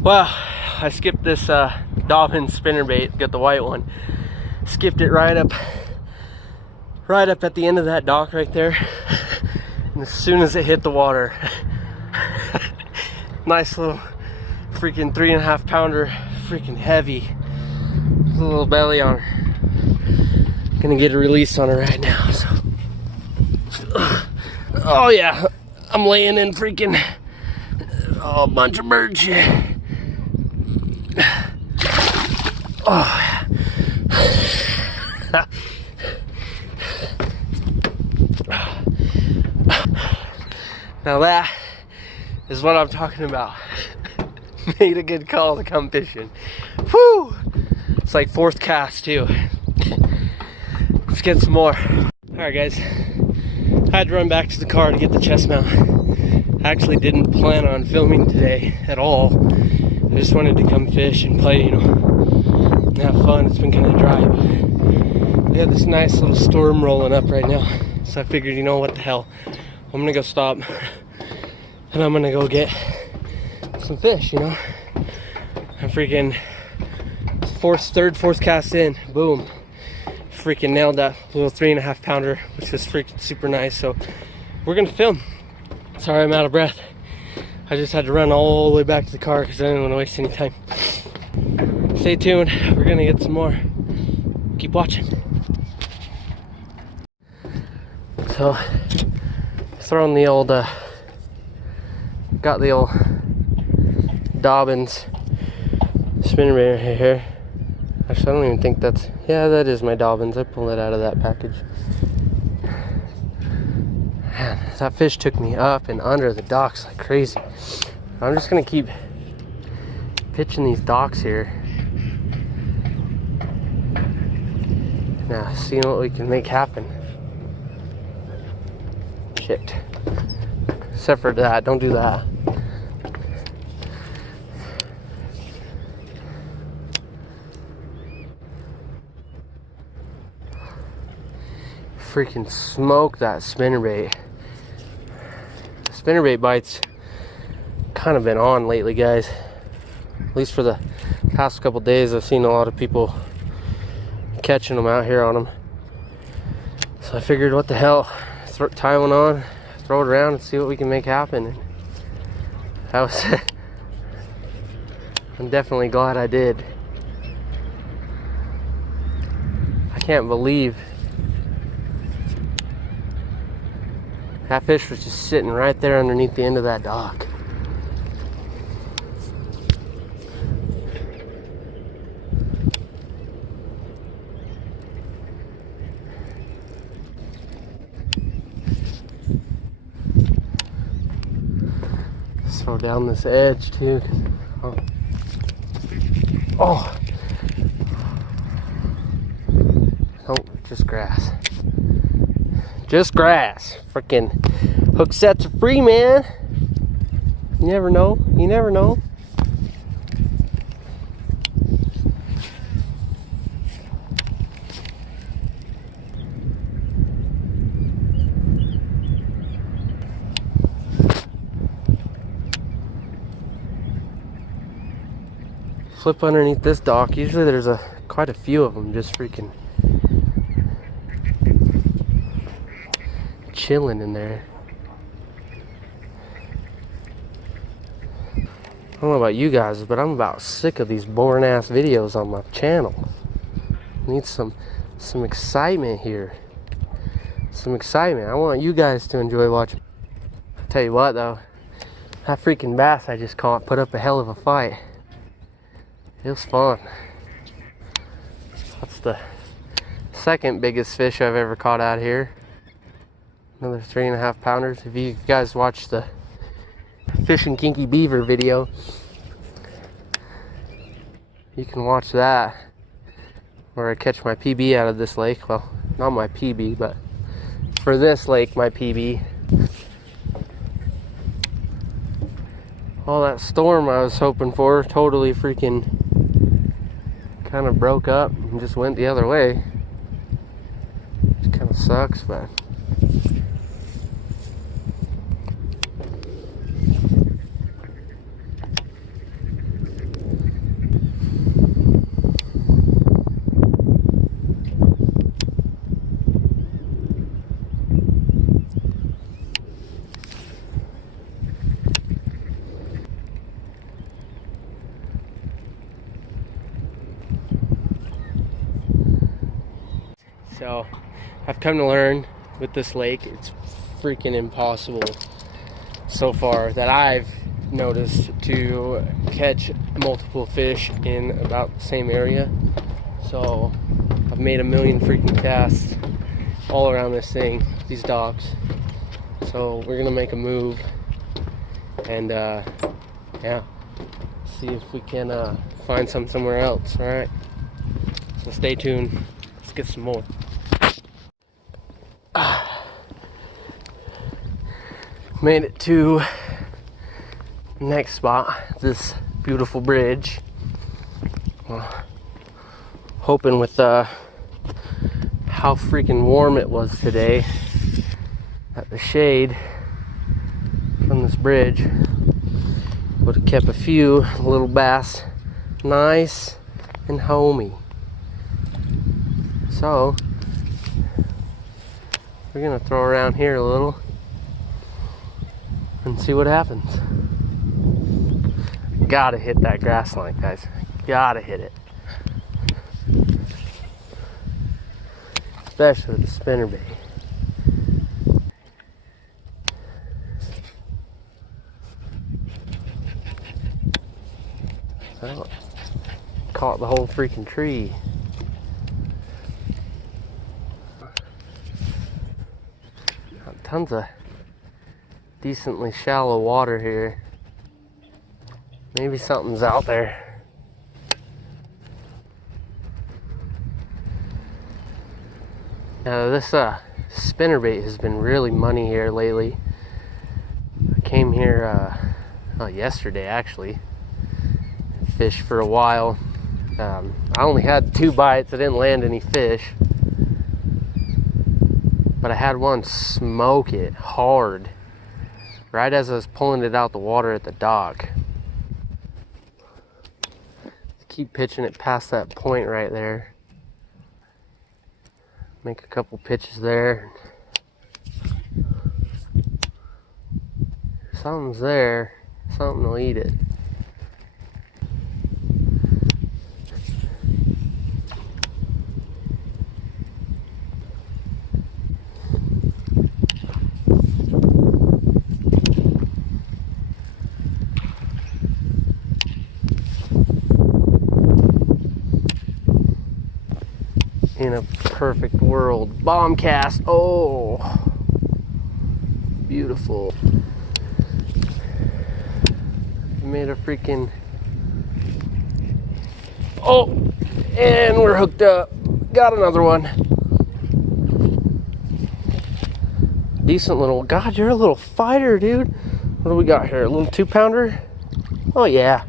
Well, I skipped this Dobyns spinnerbait, got the white one. Skipped it right up at the end of that dock right there. And as soon as it hit the water, nice little freaking 3.5 pounder, freaking heavy. There's a little belly on her. Gonna get a release on her right now. So, oh yeah, I'm laying in freaking a bunch of bird shit. Oh. Now that is what I'm talking about. Made a good call to come fishing. Whew! It's like 4th cast too. Let's get some more. Alright guys, I had to run back to the car to get the chest mount. I actually didn't plan on filming today at all. I just wanted to come fish and play, you know, and have fun. It's been kind of dry, but we have this nice little storm rolling up right now. So I figured, you know what the hell, I'm gonna go stop and I'm gonna go get some fish, you know. I'm freaking third, fourth cast in, boom. Freaking nailed that little 3.5 pounder, which was freaking super nice. So we're gonna film. Sorry I'm out of breath. I just had to run all the way back to the car because I didn't want to waste any time. Stay tuned, we're gonna get some more. Keep watching. So, throwing the old, got the old Dobyns spinnerbait right here. Actually, I don't even think that's, yeah, that is my Dobyns. I pulled it out of that package. Man, that fish took me up and under the docks like crazy. I'm just gonna keep pitching these docks here. Now, seeing what we can make happen. Shit. Except for that, don't do that. Freaking smoke that spinnerbait. The spinnerbait bites kind of been on lately, guys. At least for the past couple days, I've seen a lot of people catching them out here on them. So I figured, what the hell, tie one on, throw it around and see what we can make happen. And that was it. I'm definitely glad I did. I can't believe that fish was just sitting right there underneath the end of that dock. Throw down this edge too. Oh. Oh, just grass. Just grass. Freaking hook sets are free, man. You never know. You never know. Flip underneath this dock. Usually there's quite a few of them just freaking chilling in there. I don't know about you guys, but I'm about sick of these boring ass videos on my channel. Need some excitement here. Some excitement. I want you guys to enjoy watching. Tell you what though, that freaking bass I just caught put up a hell of a fight. It was fun. That's the second biggest fish I've ever caught out here. Another 3.5 pounders. If you guys watch the Fishing Kinky Beaver video, you can watch that where I catch my PB out of this lake. Well, not my PB, but for this lake, my PB. All that storm I was hoping for totally freaking kind of broke up and just went the other way. It kind of sucks, but So I've come to learn with this lake, it's freaking impossible so far that I've noticed to catch multiple fish in about the same area. So I've made a million freaking casts all around this thing, these docks. So we're gonna make a move and yeah, see if we can find some somewhere else. All right, so stay tuned. Let's get some more. Made it to the next spot, this beautiful bridge. Well, hoping with how freaking warm it was today that the shade from this bridge would have kept a few little bass nice and homey. So we're gonna throw around here a little and see what happens. Gotta hit that grass line, guys. Gotta hit it. Especially with the spinnerbait. Oh, caught the whole freaking tree. Tons of decently shallow water here. Maybe something's out there. This spinnerbait has been really money here lately. I came here yesterday actually. Fished for a while. I only had 2 bites. I didn't land any fish. But I had one smoke it hard right as I was pulling it out the water at the dock. Keep pitching it past that point right there. Make a couple pitches there. Something's there. Something will eat it. In a perfect world, bomb cast. Oh, beautiful. Made a freaking, oh, and we're hooked up. Got another one. Decent little, God, you're a little fighter, dude. What do we got here? A little 2-pounder? Oh yeah.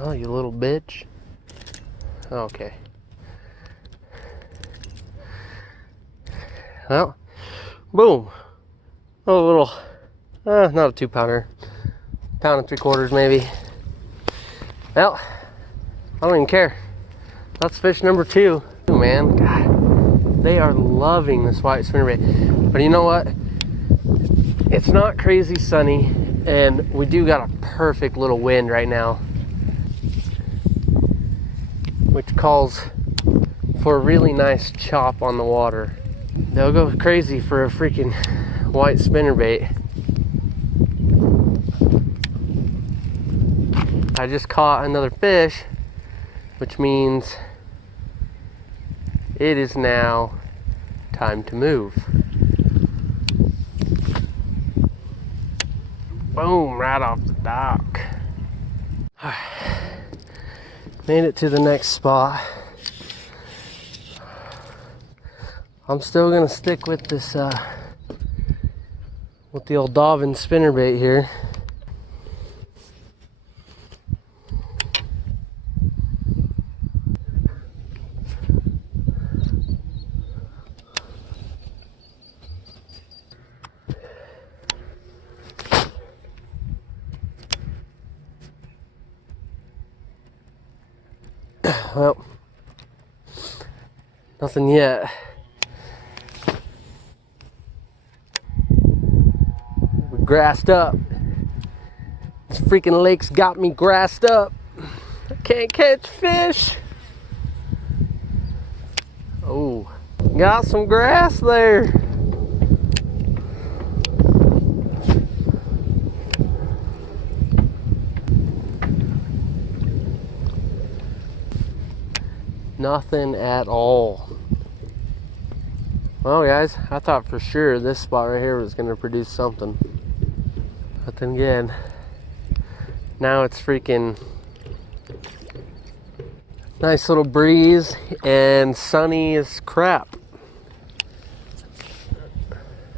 Oh, you little bitch. Okay. Well, boom. Oh, a little, not a 2-pounder. 1 3/4 maybe. Well, I don't even care. That's fish number 2. Man, God, they are loving this white spinnerbait. But you know what? It's not crazy sunny, and we do got a perfect little wind right now, which calls for a really nice chop on the water. They'll go crazy for a freaking white spinnerbait. I just caught another fish, which means it is now time to move. Boom, right off the dock. Made it to the next spot. I'm still gonna stick with this with the old Dobyns spinnerbait here. Well, nothing yet. We're grassed up. This freaking lake's got me grassed up. I Can't catch fish. Oh, got some grass there. Nothing at all. Well, guys, I thought for sure this spot right here was going to produce something. But then again, now it's freaking nice little breeze and sunny as crap.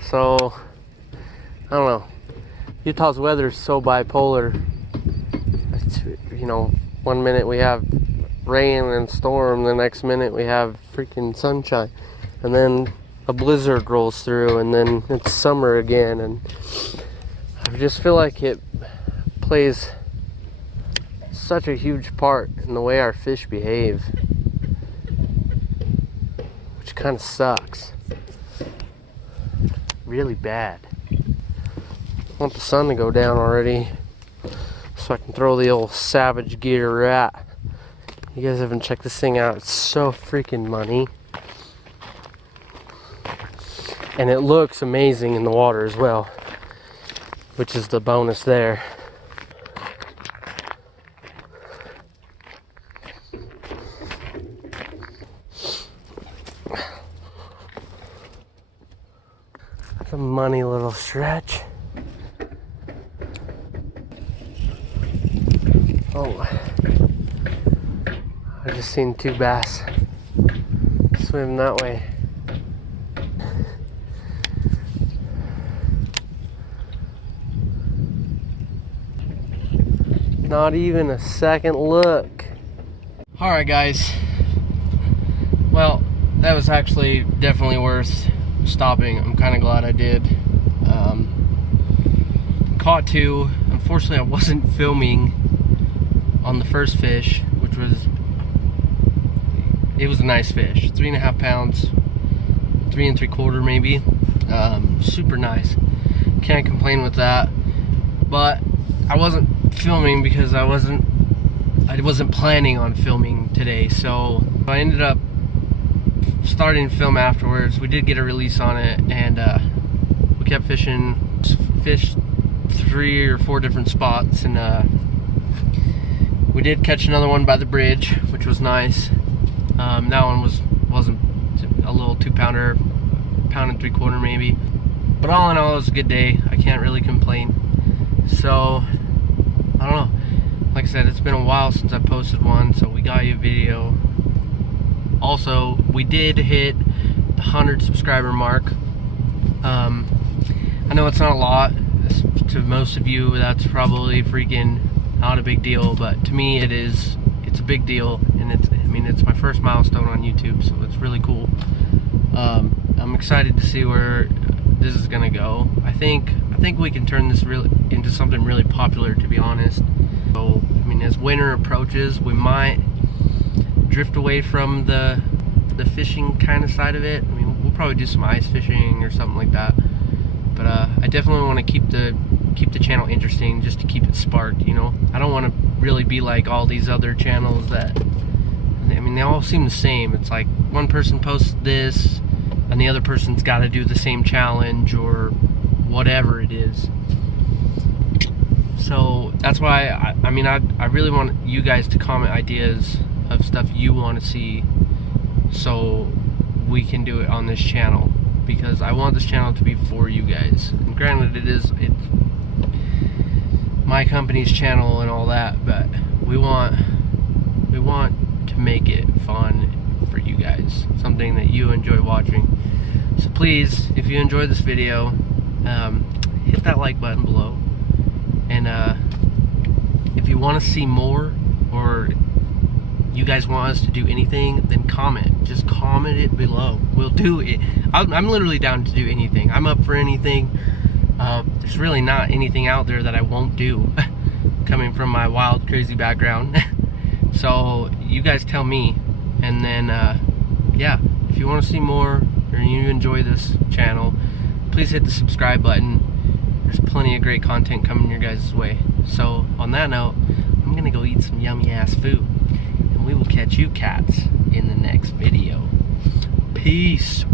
So, I don't know. Utah's weather is so bipolar. It's, you know, one minute we have rain and storm, the next minute we have freaking sunshine, and then a blizzard rolls through, and then it's summer again, and I just feel like it plays such a huge part in the way our fish behave, which kind of sucks. Really bad. I want the sun to go down already so I can throw the old Savage Gear rat. You guys haven't checked this thing out. It's so freaking money. And it looks amazing in the water as well, which is the bonus there. That's a money little stretch. Oh, I just seen 2 bass swim that way. Not even a second look. Alright guys, well, that was actually definitely worth stopping. I'm kind of glad I did. Caught 2. Unfortunately, I wasn't filming on the first fish, which was, it was a nice fish, 3.5 pounds, 3 3/4 maybe. Super nice, can't complain with that. But I wasn't filming because I wasn't planning on filming today, so I ended up starting to film afterwards. We did get a release on it, and we kept fishing, fished 3 or 4 different spots, and we did catch another one by the bridge, which was nice. That one wasn't a little 2-pounder, 1 3/4 maybe. But all in all, it was a good day. I can't really complain. So, I don't know. Like I said, it's been a while since I posted one, so we got you a video. Also, we did hit the 100 subscriber mark. I know it's not a lot. To most of you, that's probably freaking not a big deal, but to me it is. It's a big deal, and it's my first milestone on YouTube, so it's really cool. I'm excited to see where this is gonna go. I think we can turn this really into something really popular, to be honest. So, as winter approaches, we might drift away from the fishing kind of side of it. We'll probably do some ice fishing or something like that. But I definitely want to keep the channel interesting, just to keep it sparked, you know. I don't want to really be like all these other channels that, they all seem the same. It's like one person posts this and the other person's got to do the same challenge or whatever it is. So that's why I really want you guys to comment ideas of stuff you want to see, so we can do it on this channel, because I want this channel to be for you guys. And granted, it's my company's channel and all that, but we want to make it fun for you guys, something that you enjoy watching. So please, if you enjoyed this video, hit that like button below, and if you want to see more, or you guys want us to do anything, then just comment it below. We'll do it. I'm literally down to do anything. I'm up for anything. There's really not anything out there that I won't do, coming from my wild, crazy background. So you guys tell me, and then yeah, if you want to see more, or you enjoy this channel, please hit the subscribe button. There's plenty of great content coming your guys' way. So on that note, I'm gonna go eat some yummy ass food. And we will catch you cats in the next video. Peace.